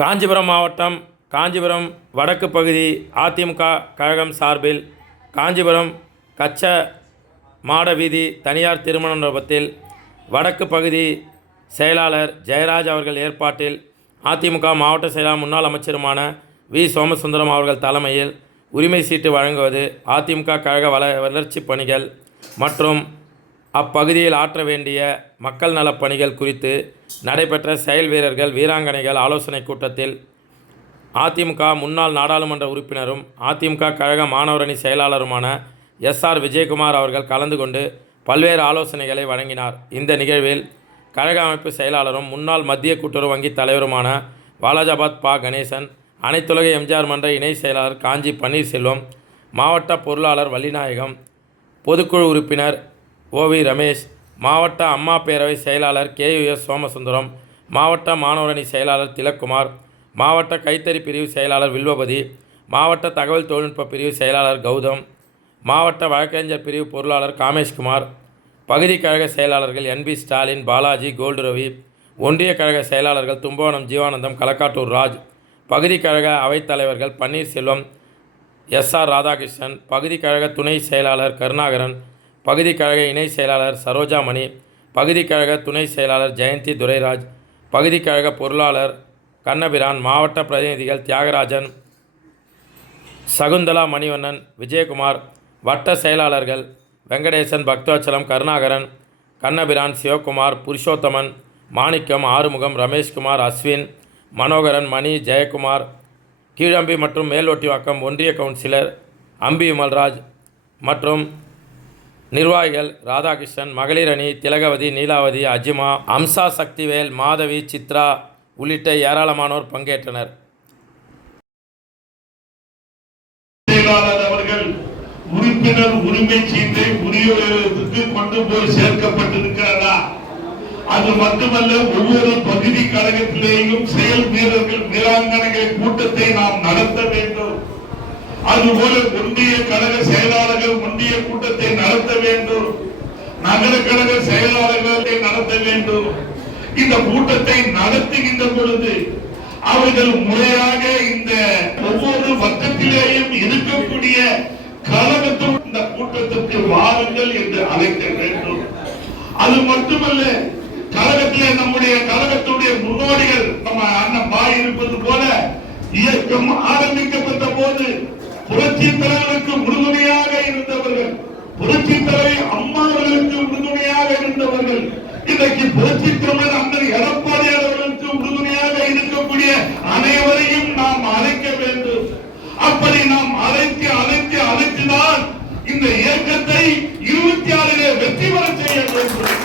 காஞ்சிபுரம் மாவட்டம் காஞ்சிபுரம் வடக்கு பகுதி அதிமுக கழகம் சார்பில் காஞ்சிபுரம் கச்ச மாட வீதி தனியார் திருமண மண்டபத்தில் வடக்கு பகுதி செயலாளர் ஜெயராஜ் அவர்கள் ஏற்பாட்டில் அதிமுக மாவட்ட செயலாளர் முன்னாள் அமைச்சருமான வி. சோமசுந்தரம் அவர்கள் தலைமையில் உரிமை சீட்டு வழங்குவது அதிமுக கழக வள வளர்ச்சிப் பணிகள் மற்றும் அப்பகுதியில் ஆற்ற வேண்டிய மக்கள் நலப் பணிகள் குறித்து நடைபெற்ற செயல் வீரர்கள் வீராங்கனைகள் ஆலோசனைக் கூட்டத்தில் அதிமுக முன்னாள் நாடாளுமன்ற உறுப்பினரும் அதிமுக கழக மாணவரணி செயலாளருமான எஸ்ஆர் விஜயகுமார் அவர்கள் கலந்து கொண்டு பல்வேறு ஆலோசனைகளை வழங்கினார். இந்த நிகழ்வில் கழக அமைப்பு செயலாளரும் முன்னாள் மத்திய கூட்டுறவு வங்கி தலைவருமான வாலாஜாபாத் பா. கணேசன் அனைத்துலக எம்ஜிஆர் மன்ற இணை செயலாளர் காஞ்சி பன்னீர்செல்வம் மாவட்ட பொருளாளர் வள்ளிநாயகம் பொதுக்குழு உறுப்பினர் ஓவி ரமேஷ் மாவட்ட அம்மா பேரவை செயலாளர் கே யுஎஸ் சோமசுந்தரம் மாவட்ட மாணவரணி செயலாளர் திலக்குமார் மாவட்ட கைத்தறி பிரிவு செயலாளர் வில்வபதி மாவட்ட தகவல் தொழில்நுட்ப பிரிவு செயலாளர் கௌதம் மாவட்ட வழக்கறிஞர் பிரிவு பொருளாளர் காமேஷ்குமார் பகுதி கழக செயலாளர்கள் N P Stalin Balaji gold Ravi ஒன்றிய கழக செயலாளர்கள் தும்பவனம் ஜீவானந்தம் களக்காட்டூர் ராஜ் பகுதி கழக அவைத்தலைவர்கள் பன்னீர்செல்வம் எஸ்ஆர் ராதாகிருஷ்ணன் பகுதி கழக துணை செயலாளர் கருணாகரன் பகுதி கழக இணை செயலாளர் சரோஜாமணி பகுதி கழக துணை செயலாளர் ஜெயந்தி துரைராஜ் பகுதி கழக பொருளாளர் கண்ணபிரான் மாவட்ட பிரதிநிதிகள் தியாகராஜன் சகுந்தலா மணிவண்ணன் விஜயகுமார் வட்ட செயலாளர்கள் வெங்கடேசன் பக்தோச்சலம் கருணாகரன் கண்ணபிரான் சிவகுமார் புருஷோத்தமன் மாணிக்கம் ஆறுமுகம் ரமேஷ்குமார் அஸ்வின் மனோகரன் மணி ஜெயக்குமார் கீழம்பி மற்றும் மேல்வொட்டிவாக்கம் ஒன்றிய கவுன்சிலர் அம்பி விமல்ராஜ் மற்றும் நிர்வாகிகள் ராதாகிருஷ்ணன் மகளிரணி திலகவதி நீலாவதி அஜிமா அம்சா சக்திவேல் மாதவி சித்ரா உள்ளிட்ட ஏராளமானோர் பங்கேற்றனர். உறுப்பினர் உரிமை சீட்டை உரியவர்களுக்கு கொண்டு போய் சேர்க்கப்பட்டிருக்கிறதா அது மட்டுமல்ல ஒவ்வொரு பகுதி கழகத்திலேயும் செயல் வீரர்கள் வீராங்கனைகள் கூட்டத்தை நாம் நடத்த வேண்டும். அதுபோல ஒன்றிய கழக செயலாளர்கள் ஒன்றிய கூட்டத்தை நடத்த வேண்டும் நகர கழக செயலாளர்களை நடத்த வேண்டும். இந்த கூட்டத்தை நடத்துகின்ற பொழுது அவர்கள் முறையாக இந்த ஒவ்வொரு வட்டத்திலேயும் இருக்கக்கூடிய கழகத்தும் இந்த கூட்டத்திற்கு வாருங்கள் என்று அழைக்க வேண்டும். அது மட்டுமல்ல கழகத்திலே நம்முடைய கழகத்துடைய முன்னோடிகள் நம்ம அண்ணன் பாய் இருப்பது போல இயக்கம் ஆரம்பிக்கப்பட்ட போது புரட்சி தலைவருக்கு உறுதுணையாக இருந்தவர்கள் புரட்சி தலைவி அம்மா அவர்களுக்கு உறுதுணையாக இருந்தவர்கள் இன்றைக்கு புரட்சி தமிழர் அண்ணன் எடப்பாடி அவர்களுக்கு உறுதுணையாக இருக்கக்கூடிய அனைவரையும் நாம் அழைக்க வேண்டும். அப்படி நாம் அழைத்து அழைத்து அழைத்துதான் இந்த இயக்கத்தை இருபத்தி ஆறிலே வெற்றி பெற செய்ய வேண்டும்.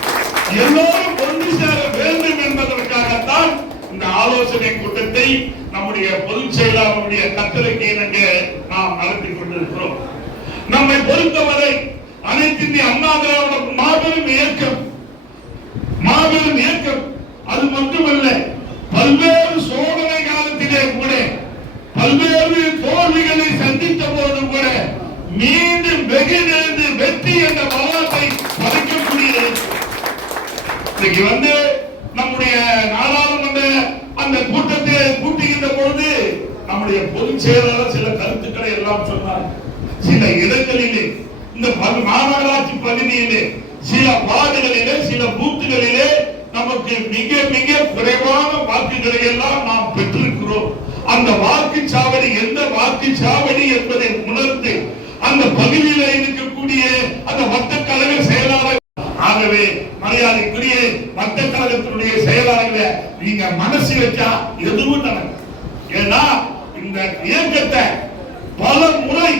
எல்லோரும் ஒன்று சேர வேண்டும் என்பதற்காகத்தான் இந்த ஆலோசனை கூட்டத்தை நம்முடைய பொதுச் செயலாளருடைய கட்டளைக்கு இணங்க நாம் நடத்தி கொண்டிருக்கிறோம். நம்மை பொறுத்தவரை அனைத்து அண்ணா திராவிட மாபெரும் இயக்கம். மாபெரும் இயக்கம். அது மட்டுமல்ல பல்வேறு சோதனை காலத்திலே கூட பல்வேறு தோல்விகளை சந்தித்த போது கூட மீண்டும் வெகு நிறுந்து வெற்றி என்ற பலத்தை படைக்கக்கூடிய இன்னைக்கு வந்து நம்முடைய நாடாளுமன்ற அந்த கூட்டத்தை கூட்டுகின்ற பொழுது நம்முடைய பொதுச் செயலாளர் சில கருத்துக்களை எல்லாம் சொன்னார். சில இடங்களிலே இந்த மாநகராட்சி பகுதியிலே சில வார்டுகளிலே சில பூத்துகளிலே நமக்கு மிக மிக குறைவான வாக்குகளை எல்லாம் நாம் பெற்றிருக்கிறோம். அந்த வாக்குச்சாவடி எந்த வாக்குச்சாவடி என்பதை உணர்ந்து அந்த பகுதியில் இருக்கக்கூடிய அந்த வட்டக்கழக செயலாளர் ஆகவே மரியாதைக்குரிய மத்த கழகத்தினுடைய செயலாளர்களை நீங்க மனசு வச்சா எதுவும் நடக்கும் ஏன்னா இந்த இயக்கத்தை பல முறை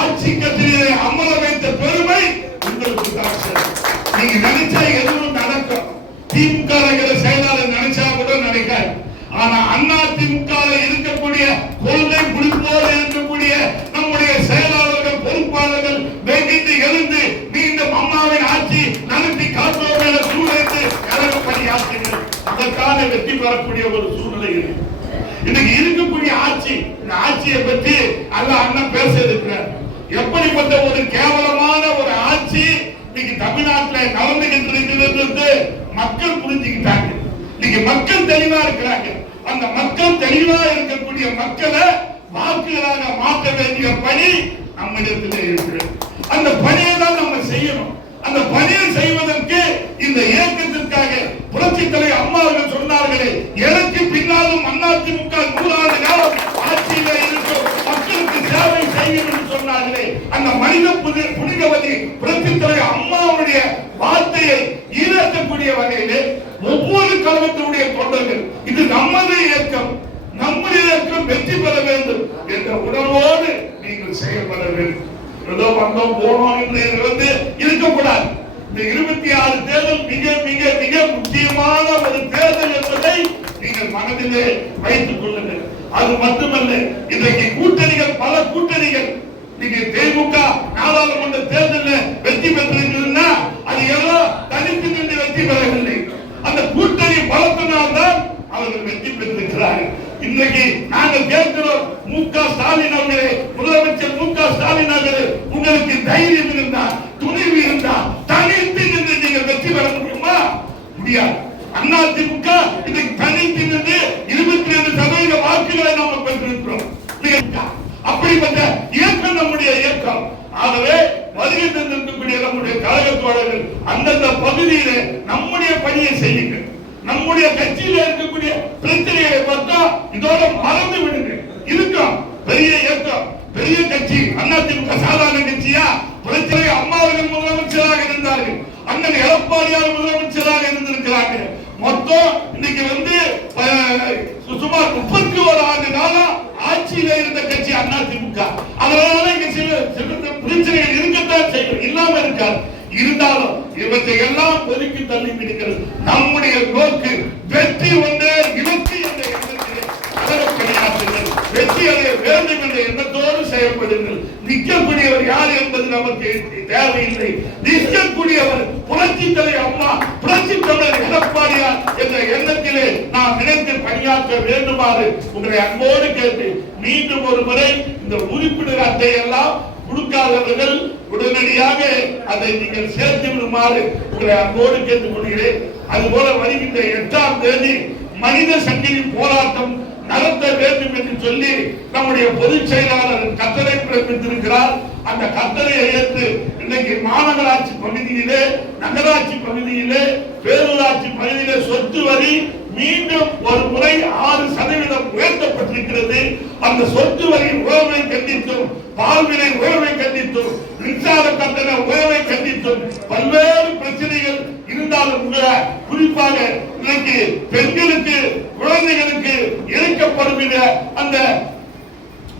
ஆட்சி கட்சியிலே அமர வைத்த பெருமை உங்களுக்கு தான் நீங்க நினைச்சா எதுவும் நடக்கும். திமுக செயலாளர் நினைச்சா கூட நினைக்காது ஆனா அண்ணா திமுக இருக்கக்கூடிய கொள்கை குறிப்போடு இருக்கக்கூடிய நம்முடைய செயலாளர்கள் பொறுப்பாளர்கள் வெகுந்து எழுந்து மீண்டும் அம்மாவின் ஆட்சி நடத்தி காட்டுவோம் சூழ்நிலை கழகப்படி ஆட்சிகள். அதற்கான வெற்றி பெறக்கூடிய ஒரு சூழ்நிலை இருக்கு. இன்னைக்கு இருக்கக்கூடிய ஆட்சி இந்த ஆட்சியை பற்றி அல்ல அண்ணன் பேச இருக்கிறார். எப்படிப்பட்ட ஒரு கேவலமான ஒரு ஆட்சி இன்னைக்கு தமிழ்நாட்டில் நடந்துகிட்டு இருக்கிறது மக்கள் புரிஞ்சுக்கிட்டாங்க. இன்னைக்கு மக்கள் தெளிவா இருக்கிறாங்க. அந்த மக்கள் தெளிவா இருக்கக்கூடிய மக்களை வாக்குகளாக மாற்ற வேண்டிய பணி நம்மிடத்திலே இருக்கிறது அந்த பணியை தான் நம்ம செய்யணும். அந்த பணியை செய்வதற்கு இந்த இயக்கத்திற்காக புரட்சி தலைவர் அம்மா அவர்கள் சொன்னார்களே எனக்கு பின்னாலும் அதிமுக நூறாண்டு காலம் ஆட்சியிலே இருக்கும் மக்களுக்கு சேவை செய்யும் என்று சொன்னார்களே அந்த மனித புதி- புனிதவதி புரட்சி அம்மாவுடைய வார்த்தையை ஈரேற்றக்கூடிய வகையிலே ஒவ்வொரு கழகத்தினுடைய தொண்டர்கள் இது நமது இயக்கம் நம்முடைய இயக்கம் வெற்றி பெற வேண்டும் என்ற உணர்வோடு நீங்கள் செயல்பட வேண்டும். ஏதோ வந்தோம் போனோம் என்று வந்து இருக்கக்கூடாது. இந்த இருபத்தி ஆறு தேர்தல் மிக மிக மிக முக்கியமான ஒரு தேர்தல் என்பதை நீங்கள் மனதிலே வைத்துக் கொள்ளுங்கள். அது மட்டுமல்ல இன்றைக்கு கூட்டணிகள் பல கூட்டணிகள் நீங்க திமுக நாடாளுமன்ற தேர்தலில் வெற்றி பெற்றிருக்கிறதுன்னா அது எல்லாம் தனித்து நின்று வெற்றி பெறவில்லை. அந்த கூட்டணி பலத்தினால்தான் அவர்கள் வெற்றி பெற்றிருக்கிறார்கள். இன்னைக்கு நாங்கள் கேட்கிறோம் மு க ஸ்டாலின் அவர்களே முதலமைச்சர் மு க ஸ்டாலின் அவர்களே உங்களுக்கு தைரியம் இருந்தா துணிவு இருந்தா தனித்து நின்று நீங்கள் வெற்றி பெற முடியுமா முடியாது அதிமுக இன்னைக்கு தனித்து நின்று இருபத்தி ரெண்டு சதவீத வாக்குகளை நாம பெற்றிருக்கிறோம் மிக- அப்படிப்பட்ட இயக்கம் நம்முடைய இயக்கம் ஆகவே வருகை தந்திருக்கக்கூடிய நம்முடைய கழக தோழர்கள் அந்தந்த பகுதியிலே நம்முடைய பணியை செய்யுங்கள் நம்முடைய கட்சியில இருக்கக்கூடிய பிரச்சனைகளை பார்த்தா இதோட மறந்து விடுங்க இருக்கும் பெரிய இயக்கம் பெரிய கட்சி அதிமுக சாதாரண கட்சியா பிரச்சனை அம்மாவர்கள் முதலமைச்சராக இருந்தார்கள் அண்ணன் எடப்பாடியார் முதலமைச்சராக இருந்திருக்கிறாங்க மொத்தம் இன்னைக்கு வந்து சுமார் முப்பத்தி ஒரு ஆண்டு காலம் ஆட்சியில இருந்த கட்சி அண்ணா திமுக அதனால இங்க சில சில பிரச்சனைகள் இருக்கத்தான் செய்யும். இல்லாம இருக்காது. இருந்தாலும் இவற்றை எல்லாம் ஒதுக்கி தள்ளி பிடிக்கிறது நம்முடைய நோக்கு வெற்றி ஒன்று இருபத்தி என்ற எண்ணத்திலே அதற்கு பணியாற்றுங்கள் வெற்றி அடைய வேண்டும் என்ற எண்ணத்தோடு செயல்படுங்கள். நிற்கக்கூடியவர் யார் என்பது நமக்கு தேவையில்லை. நிற்கக்கூடியவர் புரட்சி தலை அம்மா புரட்சி தலைவர் எடப்பாடியார் என்ற எண்ணத்திலே நாம் நினைத்து பணியாற்ற வேண்டுமாறு உங்களை அன்போடு கேட்டு மீண்டும் ஒரு முறை இந்த உறுப்பினர் அட்டை எல்லாம் கொடுக்காதவர்கள் உடனடியாக அதை நீங்கள் சேர்த்து விடுமாறு உங்களை அன்போடு கேட்டுக் கொள்கிறேன் அதுபோல வருகின்ற எட்டாம் தேதி மனித சங்கிலி போராட்டம் நடத்த வேண்டும் என்று சொல்லி நம்முடைய பொதுச் செயலாளர் கட்டளை பிறப்பித்திருக்கிறார். அந்த கட்டளையை ஏற்று இன்னைக்கு மாநகராட்சி பகுதியிலே நகராட்சி பகுதியிலே பேரூராட்சி பகுதியிலே சொத்து வரி மீண்டும் ஒரு முறை ஆறு சதவீதம் உயர்த்தப்பட்டிருக்கிறது. அந்த சொத்து வரி உழவை கண்டித்தும் பால் விலை உயர்வை கண்டித்தும் மின்சார கட்டண உயர்வை கண்டித்தும் பல்வேறு பிரச்சனைகள் இருந்தாலும் கூட குறிப்பாக இன்னைக்கு பெண்களுக்கு குழந்தைகளுக்கு இழைக்கப்படுகிற அந்த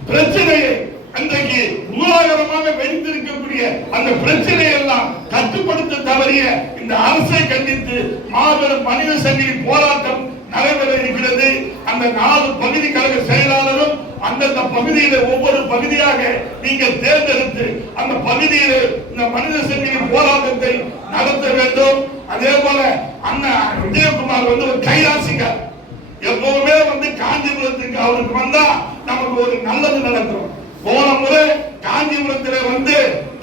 பிரச்சனையை அன்றைக்கு மூலாதாரமாக வெடித்திருக்கக்கூடிய அந்த பிரச்சனை எல்லாம் கட்டுப்படுத்த தவறிய இந்த அரசை கண்டித்து மாபெரும் மனித சங்கிலி போராட்டம் நடைபெற இருக்கிறது. அந்த நாலு பகுதி கழக செயலாளரும் அந்தந்த பகுதியில ஒவ்வொரு பகுதியாக நீங்கள் தேர்ந்தெடுத்து அந்த பகுதியில இந்த மனித சங்கிலி போராட்டத்தை நடத்த வேண்டும். அதே போல அண்ணன் விஜயகுமார் வந்து ஒரு கைலாசிக்கார். எப்பவுமே வந்து காஞ்சிபுரத்துக்கு அவருக்கு வந்தா நமக்கு ஒரு நல்லது நடக்கும். போன முறை காஞ்சிபுரத்துல வந்து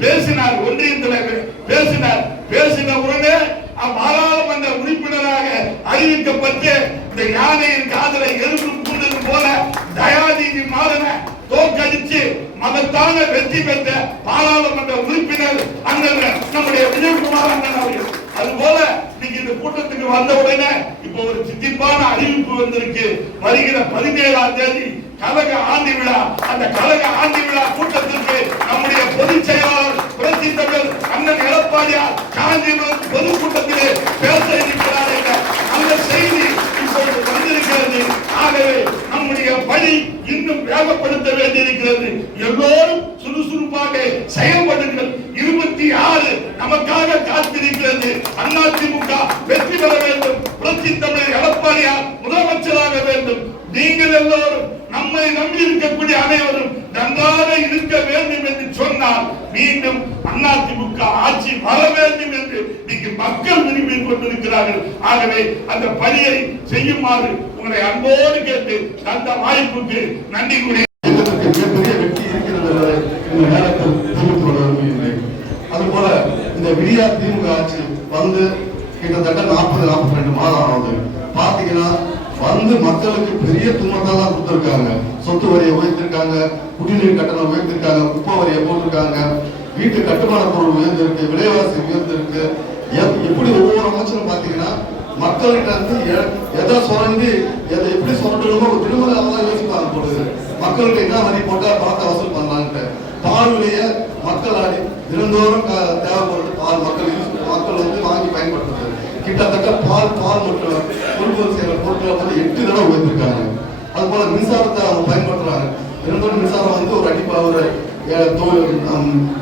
பேசினார் ஒன்றியத்தில் பேசினார். பேசின உடனே பாராளுமன்ற உறுப்பினராக அறிவிக்கப்பட்டு இந்த யானையின் காதலை எறும்பு கூடுது போல தயாநிதி மாறன தோற்கடிச்சு மகத்தான வெற்றி பெற்ற பாராளுமன்ற உறுப்பினர் அண்ணன் நம்முடைய விஜயகுமார் அண்ணன் அவர்கள். அதுபோல நீங்க இந்த கூட்டத்துக்கு வந்த உடனே இப்ப ஒரு சித்திப்பான அறிவிப்பு வந்திருக்கு. வருகிற பதினேழாம் தேதி கழக ஆண்டு விழா. அந்த கழக ஆண்டு விழா கூட்டத்திற்கு அண்ணன் எடப்பாடியார் காஞ்சிபுரம் பொதுக்கூட்டத்திலே பேச இருக்கிறார் என்ற அந்த செய்தி இப்பொழுது வந்திருக்கிறது. ஆகவே நம்முடைய பணி இன்னும் வேகப்படுத்த வேண்டியிருக்கிறது. எல்லோரும் சுறுசுறுப்பாக செயல்படுங்கள் இருபத்தி ஆறு நமக்காக காத்திருக்கிறது. அதிமுக வெற்றி பெற வேண்டும். புரட்சி தமிழர் எடப்பாடியார் முதலமைச்சராக வேண்டும். நீங்கள் எல்லோரும் நம்மை நம்பி இருக்கக்கூடிய அனைவரும் நன்றாக இருக்க வேண்டும் என்று சொன்னால் மீண்டும் அதிமுக ஆட்சி வர வேண்டும் என்று இன்னைக்கு மக்கள் விரும்பி கொண்டிருக்கிறார்கள். ஆகவே அந்த பணியை செய்யுமாறு உங்களை அன்போடு கேட்டு தந்த வாய்ப்புக்கு நன்றி கூறி மிகப்பெரிய வெற்றி இருக்கிறது இந்த நேரத்தில் தெரிவித்துக் கொள்ள விரும்புகிறேன். அதுபோல இந்த விடியா திமுக ஆட்சி வந்து கிட்டத்தட்ட நாற்பது நாற்பத்தி ரெண்டு மாதம் ஆனது. பாத்தீங்கன்னா வந்து மக்களுக்கு பெரிய துன்பத்தெல்லாம் கொடுத்துருக்காங்க. சொத்து வரியை உயர்த்திருக்காங்க குடிநீர் கட்டணம் உயர்த்திருக்காங்க குப்பை வரியை போட்டிருக்காங்க வீட்டு கட்டுமான பொருள் உயர்ந்திருக்கு விலைவாசி உயர்ந்திருக்கு. எப்- எப்படி ஒவ்வொரு அமைச்சரும் பாத்தீங்கன்னா மக்கள்கிட்ட இருந்து எ- எதை சுரண்டி எதை எப்படி சுரண்டணுமோ ஒரு திருமணம் தான் யோசிப்பாங்க போடுது மக்கள்கிட்ட என்ன வரி போட்டா பணத்தை வசூல் பண்ணலான்ட்டு. பால் விலைய மக்கள் அடி தினந்தோறும் தேவைப்படுது பால் மக்கள் யூஸ் மக்கள் வந்து வாங்கி பயன்படுத்துறது. கிட்டத்தட்ட பால் பால் மற்றும் கொள்முதல் செய்யற பொருட்களை வந்து எட்டு தடவை உயர்த்திருக்காங்க. அது போல மின்சாரத்தை அவங்க பயன்படுத்துறாங்க. இருந்தாலும் மின்சாரம் வந்து ஒரு அடிப்பா ஒரு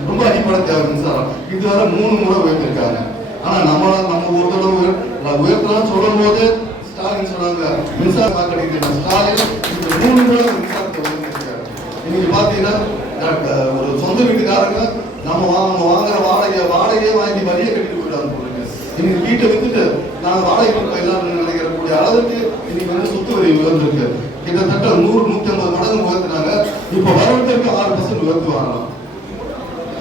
ரொம்ப அடிப்படை தேவை மின்சாரம். இதுவரை மூணு முறை உயர்த்திருக்காங்க. ஆனா நம்ம நம்ம ஒரு தடவை உயர்த்தலாம் சொல்லும் போது ஸ்டாலின் சொன்னாங்க மின்சாரம் வாக்களிக்கிற ஸ்டாலின் இந்த மூணு முறை மின்சாரத்தை உயர்த்திருக்காரு. இன்னைக்கு பாத்தீங்கன்னா ஒரு சொந்த வீட்டுக்காரங்க நம்ம வாங்க வாங்குற வாடகை வாடகையே வாங்கி வரியை கட்டிட்டு போயிட்டாங்க இன்னைக்கு வீட்டை வித்துட்டு நாங்கள் வாடகை போயிடலாம்னு நினைக்கிறக்கூடிய அளவுக்கு இன்னைக்கு வந்து சொத்து வரி உயர்ந்திருக்கு. கிட்டத்தட்ட நூறு நூத்தி ஐம்பது மடங்கு உயர்த்தினாங்க. இப்ப வருடத்திற்கு ஆறு பர்சன்ட் உயர்த்துவாங்களாம்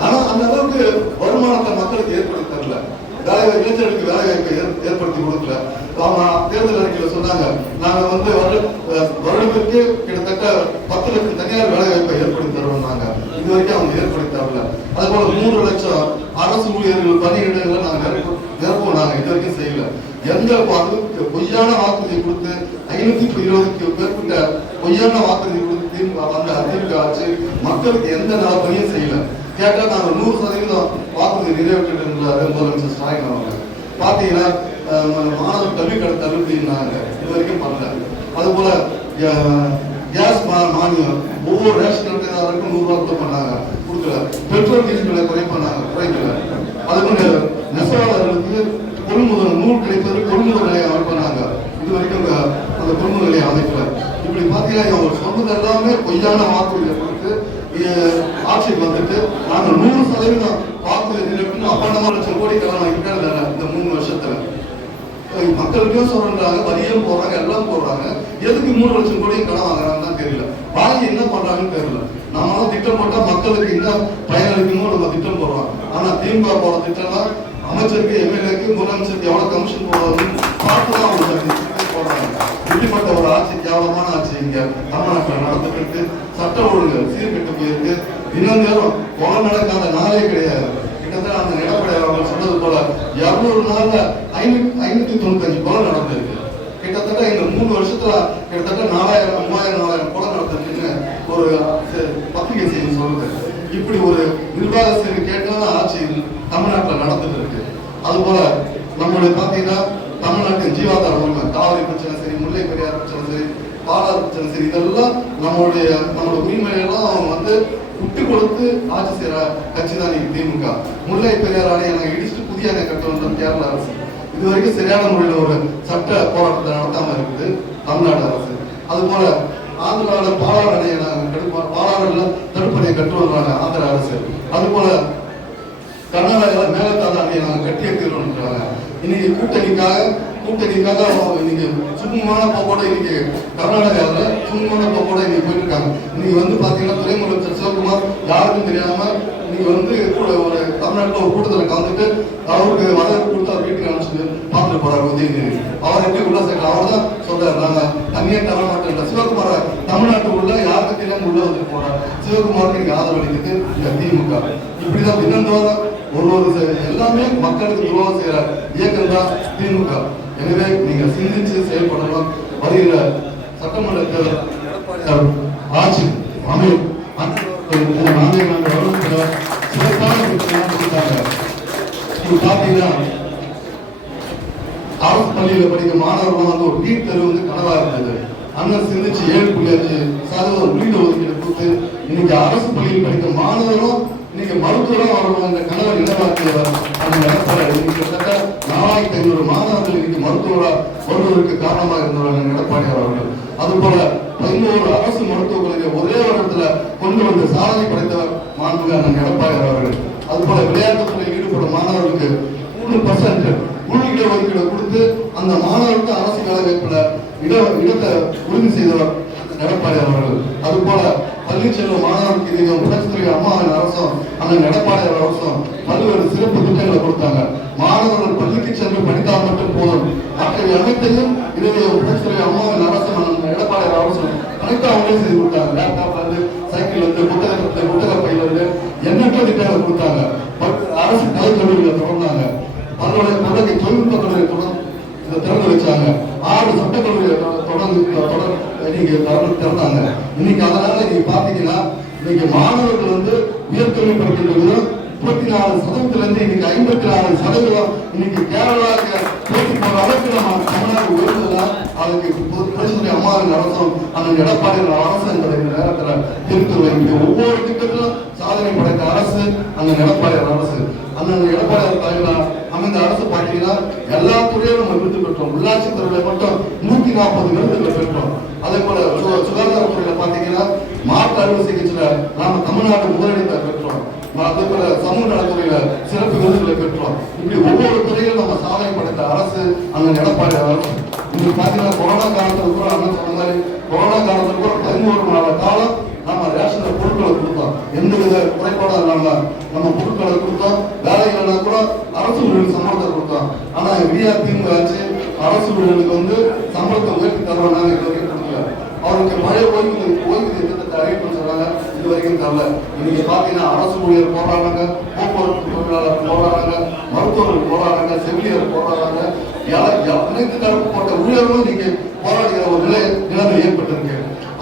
ஆனா அந்த அளவுக்கு வருமானத்தை மக்களுக்கு ஏற்படுத்தி தரல. வேலை இளைஞர்களுக்கு வேலை வாய்ப்பை ஏற்- ஏற்படுத்தி கொடுக்கல. அவங்க தேர்தல் அறிக்கையில சொன்னாங்க. நாங்க வந்து வருடத்திற்கு கிட்டத்தட்ட பத்து லட்சம் தனியார் வேலை வாய்ப்பை ஏற்படுத்தி தருவோம்னாங்க இது வரைக்கும் அவங்க ஏற்படுத்தி தரல. அது போல மூன்று லட்சம் அரசு ஊழியர்கள் பணியிடங்களை நாங்க நிரப்பு இது வரைக்கும் செய்யல. எந்த அளவுக்கு பொய்யான வாக்குறுதி கொடுத்து ஐநூத்தி இருபதுக்கு மேற்பட்ட பொய்யான வாக்குறுதி கொடுத்து வந்த அதிமுக ஆட்சி மக்களுக்கு எந்த நலப்பணியும் செய்யல. கேட்டா நாங்க நூறு சதவீதம் வாக்குறுதி நிறைவேற்றிருக்கிறாரு முதலமைச்சர் ஸ்டாலின் அவங்க பாத்தீங்கன்னா மாணவர் கல்வி கடன் தள்ளுபடினாங்க இது வரைக்கும் பண்ணல. அது போல கேஸ் மா- மானியம் ஒவ்வொரு ரேஷன் கடைக்காரருக்கும் நூறு ரூபாய் கொடுத்து பண்ணாங்க. கொடுக்கல. பெட்ரோல் டீசல் விலை குறை பண்ணாங்க குறைக்கல. அது நெசவாளர்களுக்கு கொள்முதல் நூல் கிடைப்பதற்கு கொள்முதல் நிலையம் அமைப்பாங்க இது வரைக்கும் அந்த கொள்முதல் நிலையம் அமைக்கல. இப்படி பார்த்தீங்கன்னா அவங்க சொன்னது எல்லாமே பொய்யான வாக்குறுதியை கொடுத்து இ- ஆட்சிக்கு வந்துட்டு நாங்க நூறு சதவீதம் வாக்குறுதி நிறைவேற்றணும் அப்பண்டமாக லட்சம் கோடி கடன் வாங்கிட்டாங்க இந்த மூணு வருஷத்துல. மக்களுக்கே சொல்றாங்க வரியும் போறாங்க எல்லாம் போடுறாங்க. எதுக்கு மூணு லட்சம் கோடியும் கடன் வாங்குறாங்கன்னு தான் தெரியல. வாங்கி என்ன பண்றாங்கன்னு தெரியல. நம்மளால திட்டம் போட்டா மக்களுக்கு என்ன பயனளிக்குமோ நம்ம திட்டம் போடுறோம். ஆனா திமுக போற திட்டம்லாம் அமைச்சருக்கு எம்எல்ஏக்கு முதலமைச்சருக்கு எவ்வளவு கமிஷன் போடுறதுன்னு பார்த்து தான் அவங்க போடுறாங்க. இப்படிப்பட்ட ஒரு ஆட்சி கேவலமான ஆட்சி இங்க தமிழ்நாட்டில் நடந்துட்டு இருக்கு சட்ட ஒழுங்கு சீர்கெட்டு போயிருக்கு தினந்தோறும் கொலை நடக்காத நாளே கிடையாது. கிட்டத்தட்ட அந்த எடப்பாடி அவர்கள் சொன்னது போல இருநூறு நாள்ல ஐநூத்தி ஐநூத்தி தொண்ணூத்தஞ்சு கொலை நடந்திருக்கு. கிட்டத்தட்ட இந்த மூணு வருஷத்துல கிட்டத்தட்ட நாலாயிரம் மூவாயிரம் நாலாயிரம் கொலை நடத்திருக்குன்னு ஒரு செ- பத்திரிகை செய்தி சொல்லுது. இப்படி ஒரு நிர்வாக கேட்டால் கேட்டான ஆட்சி தமிழ்நாட்டுல நடந்துட்டு இருக்கு அது போல நம்மளுடைய பாத்தீங்கன்னா தமிழ்நாட்டின் ஜீவாதார உரிமை காவிரி பிரச்சனை சரி முல்லை பெரியார் பிரச்சனை சரி பாலாறு பிரச்சனை சரி இதெல்லாம் நம்மளுடைய நம்மளோட உரிமையெல்லாம் அவங்க வந்து விட்டு கொடுத்து ஆட்சி செய்யற கட்சி தான் இன்னைக்கு திமுக. முல்லை பெரியார் அணையை நாங்கள் இடிச்சுட்டு புதிய அணை கட்டணும் கேரள அரசு. இது வரைக்கும் சரியான முறையில் ஒரு சட்ட போராட்டத்தை நடத்தாம இருக்குது தமிழ்நாடு அரசு. அது போல ஆந்திராவில பாலாறு அணையை நாங்கள் பாலாறுல தடுப்பணையை கட்டுவதான ஆந்திர அரசு. அது போல கர்நாடகாவில் மேகதாது அணையை நாங்கள் கட்டிய தீர்வுன்றாங்க இன்னைக்கு கூட்டணிக்காக கூட்டணிக்காக இன்னைக்கு சுமூகமான போக்கோட இன்னைக்கு கர்நாடகாவில் சுமூகமான போக்கோட இன்னைக்கு போயிட்டு இருக்காங்க இன்னைக்கு வந்து பார்த்தீங்கன்னா துறை முதலமைச்சர் சிவகுமார் யாருக்கும் தெரியாம இன்னைக்கு வந்து கூட ஒரு தமிழ்நாட்டில் ஒரு கூட்டத்தில் கலந்துட்டு அவருக்கு வரவேற்பு கொடுத்து அவர் வீட்டுக்கு அனுப்பிச்சு பார்த்துட்டு போறாரு உதயநிதி. அவர் எப்படி உள்ள சேர்க்கலாம்? அவர் தான் சொல்றாரு நாங்க தனியாக தர மாட்டோம் சிவகுமார தமிழ்நாட்டு உள்ள யாருக்கு தெரியாம உள்ள வந்துட்டு போறாரு. சிவகுமாருக்கு இன்னைக்கு ஆதரவு அளிக்கிறது திமுக. இப்படிதான் தினந்தோறும் ஒரு ஒரு எல்லாமே மக்களுக்கு துரோகம் செய்யற இயக்கம் தான் திமுக. எனவே நீங்க சிந்திச்சு செயல்படணும் வருகிற சட்டமன்ற தேர்தல் ஆட்சி அமையும். விஷயம் அரசு பள்ளியில படிக்கிற மாணவர்கள் வந்து ஒரு நீட் தேர்வு வந்து கனவா இருந்தது. அண்ணன் சிந்திச்சு ஏழு புள்ளி அஞ்சு சதவீதம் உள்ளீடு ஒதுக்கீடு கொடுத்து இன்னைக்கு அரசு பள்ளியில் படிக்கிற மாணவர்களும் இன்னைக்கு மருத்துவம் வரணும் அந்த கனவை நினைவாக்கியவர் அந்த எடப்பாடி கிட்டத்தட்ட நாலாயிரத்தி ஐநூறு மாணவர்கள் இன்னைக்கு மருத்துவராக வருவதற்கு காரணமாக இருந்தவர் எடப்பாடி அவர்கள். அதுபோல பதினோரு அரசு மருத்துவக் கல்லூரியை ஒரே வருடத்துல கொண்டு வந்து சாதனை படைத்தவர் மாண்புக அண்ணன் எடப்பாடி அவர்கள். அதுபோல விளையாட்டுத் துறையில் ஈடுபடும் மாணவர்களுக்கு மூணு பர்சன்ட் உள் இடஒதுக்கீடு கொடுத்து அந்த மாணவருக்கு அரசு வேலை இட இடத்தை உறுதி செய்தவர் எடப்பாடி அவர்கள். அதுபோல பள்ளி மாணவர்களுக்கு இது நீங்க புரட்சித்துறை அம்மாவின் அரசும் அந்த எடப்பாடி அரசும் பல்வேறு சிறப்பு திட்டங்களை கொடுத்தாங்க. மாணவர்கள் பள்ளிக்கு சென்று படித்தால் மட்டும் போதும். அத்தகைய அனைத்தையும் இதனுடைய புரட்சித்துறை அம்மாவின் அரசு அந்த எடப்பாடி அரசும் அனைத்து அவங்களே செய்து கொடுத்தாங்க. லேப்டாப்ல இருந்து சைக்கிள் இருந்து புத்தகத்தை புத்தக பையில இருந்து எண்ணற்ற திட்டங்களை கொடுத்தாங்க. பட் அரசு கலைக்கல்லூரிகளை தொடர்ந்தாங்க அதனுடைய தொடர்ந்து தொழில்நுட்ப கல்லூரியை தொடர்ந்து இதை திறந்து வச்சாங்க. ஆறு சட்டக்கல்லூரியை தொடர்ந்து தொடர்ந்து தொடர் நீங்க திறந்து திறந்தாங்க. இன்னைக்கு அதனால நீங்க பாத்தீங்கன்னா இன்னைக்கு மாணவர்கள் வந்து உயர்கல்வி படிக்கின்றது முப்பத்தி நாலு சதவீதத்துல இருந்து இன்னைக்கு ஐம்பத்தி நாலு சதவீதம் இன்னைக்கு கேரளாக்கு போட்டி போற அளவுக்கு நம்ம தமிழ்நாடு உயர்ந்ததுன்னா அதுக்கு புரட்சித்துறை அம்மாவின் அரசும் அந்த எடப்பாடி அரசு என்பதை இந்த நேரத்துல திருத்துறை இந்த ஒவ்வொரு திட்டத்திலும் சாதனை படைத்த அரசு அந்த எடப்பாடி அரசு. அந்த எடப்பாடி தலைவராக அமைந்த அரசு பார்த்தீங்கன்னா எல்லா துறையிலும் நம்ம விருது பெற்றோம். உள்ளாட்சி துறையில மட்டும் நூத்தி நாற்பது விருதுகளை பெற்றோம். அதே போல சுகாதாரத்துறையில பாத்தீங்கன்னா மாற்று அறுவை சிகிச்சையில நாம தமிழ்நாடு முதலிடத்தை பெற்றோம். அதே போல சமூக நலத்துறையில சிறப்பு விருதுகளை பெற்றோம். இப்படி ஒவ்வொரு துறையிலும் நம்ம சாதனை படைத்த அரசு அந்த எடப்பாடி அரசு இன்னைக்கு பாத்தீங்கன்னா கொரோனா காலத்துல கூட அண்ணன் சொன்ன மாதிரி கொரோனா காலத்துல கூட பதினோரு மாத காலம் நம்ம ரேஷன்ல பொருட்களை கொடுத்தோம். எந்த வித குறைபாடும் இல்லாம நம்ம பொருட்களை கொடுத்தோம். வேலை இல்லைன்னா கூட அரசு ஊழியர்களுக்கு சம்பளத்தை கொடுத்தோம் ஆனா விடியாப்பின்னு ஆச்சு அரசு ஊழியர்களுக்கு வந்து சம்பளத்தை உயர்த்தி தருவாங்க இது வரைக்கும் கொடுக்கல. அவருக்கு பழைய ஓய்வு ஓய்வு திட்டத்தை அறிவிப்பு சொன்னாங்க இது வரைக்கும் தரல. இன்னைக்கு பாத்தீங்கன்னா அரசு ஊழியர் போராடுறாங்க போக்குவரத்து தொழிலாளர் போராடுறாங்க மருத்துவர்கள் போராடுறாங்க செவிலியர் போராடுறாங்க. அனைத்து தரப்பு போட்ட ஊழியர்களும் இன்னைக்கு போராடுகிற ஒரு நிலை நிலைமை ஏற்பட்டிருக்கு.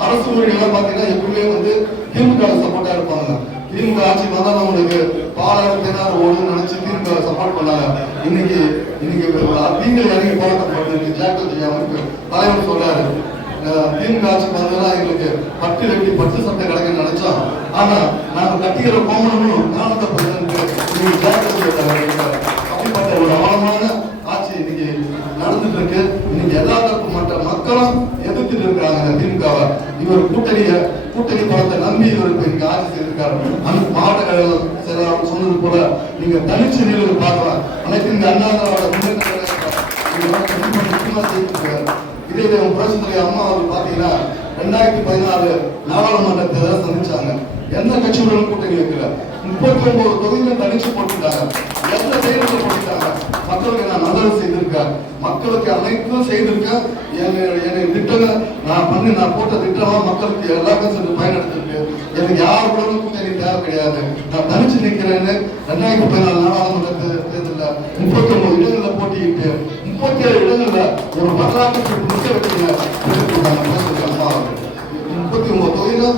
அரசு ஊழியர்கள் பாத்தீங்கன்னா எப்பவுமே வந்து திமுக சப்போர்ட்டா இருப்பாங்க. திமுக ஆட்சி வந்தா நம்மளுக்கு பாலாறு தேனாறு ஓடுன்னு நினைச்சு திமுக சப்போர்ட் பண்ணாங்க. இன்னைக்கு இன்னைக்கு நீங்கள் இறங்கி போராட்டப்படுது ஜாக்கிரதை ஜெயா தலைவர் சொல்றாரு. திமுக ஆட்சி வந்ததுன்னா எங்களுக்கு பட்டு வெட்டி பட்டு சட்டை கிடைக்குன்னு நினைச்சோம். ஆனா நாங்க கட்டிக்கிற கோமணமும் ஞானத்தை பத்தி நீங்க ஜாக்கிரதை அப்படிப்பட்ட ஒரு அவலமான ஆட்சி இன்னைக்கு நடந்துட்டு இருக்கு. இன்னைக்கு எல்லா தரப்பு மற்ற மக்களும் எதிர்த்துட்டு இருக்கிறாங்க இந்த திமுகவை இவர் கூட்டணிய கூட்டணி பலத்தை நம்பி இவர் இப்ப இங்க ஆட்சி செய்திருக்காரு. அந்த மாவட்ட கழக செயலாளர் சொன்னது போல நீங்க தனிச்சு நிலையில் பார்க்கலாம். அனைத்து இந்த அண்ணா திராவிட முன்னேற்ற முக்கியமா செய்திருக்காரு. இதே இது புரட்சித்துறை அம்மா அவர் பாத்தீங்கன்னா ரெண்டாயிரத்தி பதினாலு நாடாளுமன்ற தேர்தலை சந்திச்சாங்க. எந்த கட்சியுடன் கூட்டணி வைக்கல. முப்பத்தி ஒன்பது தொகுதியில தனிச்சு போட்டிருக்காங்க. எத்தனை செயல்கள் போட்டிருக்காங்க? மக்களுக்கு நான் நல்லது செய்திருக்கேன் மக்களுக்கு அனைத்தும் செய்திருக்கேன் என்னை என்னை திட்டம் நான் பண்ணி நான் போட்ட திட்டமா மக்களுக்கு எல்லாமே சென்று பயனடைஞ்சிருக்கு. எனக்கு யார் கூட கூட்டணி தேவை கிடையாது. நான் தனிச்சு நிற்கிறேன்னு ரெண்டாயிரத்தி பதினாலு நாடாளுமன்ற தேர்தலில் முப்பத்தி ஒன்பது இடங்களில் போட்டியிட்டு முப்பத்தி ஏழு இடங்களில் ஒரு வரலாற்று நிற்க வச்சுங்க முப்பத்தி ஒன்பது தொகுதியில்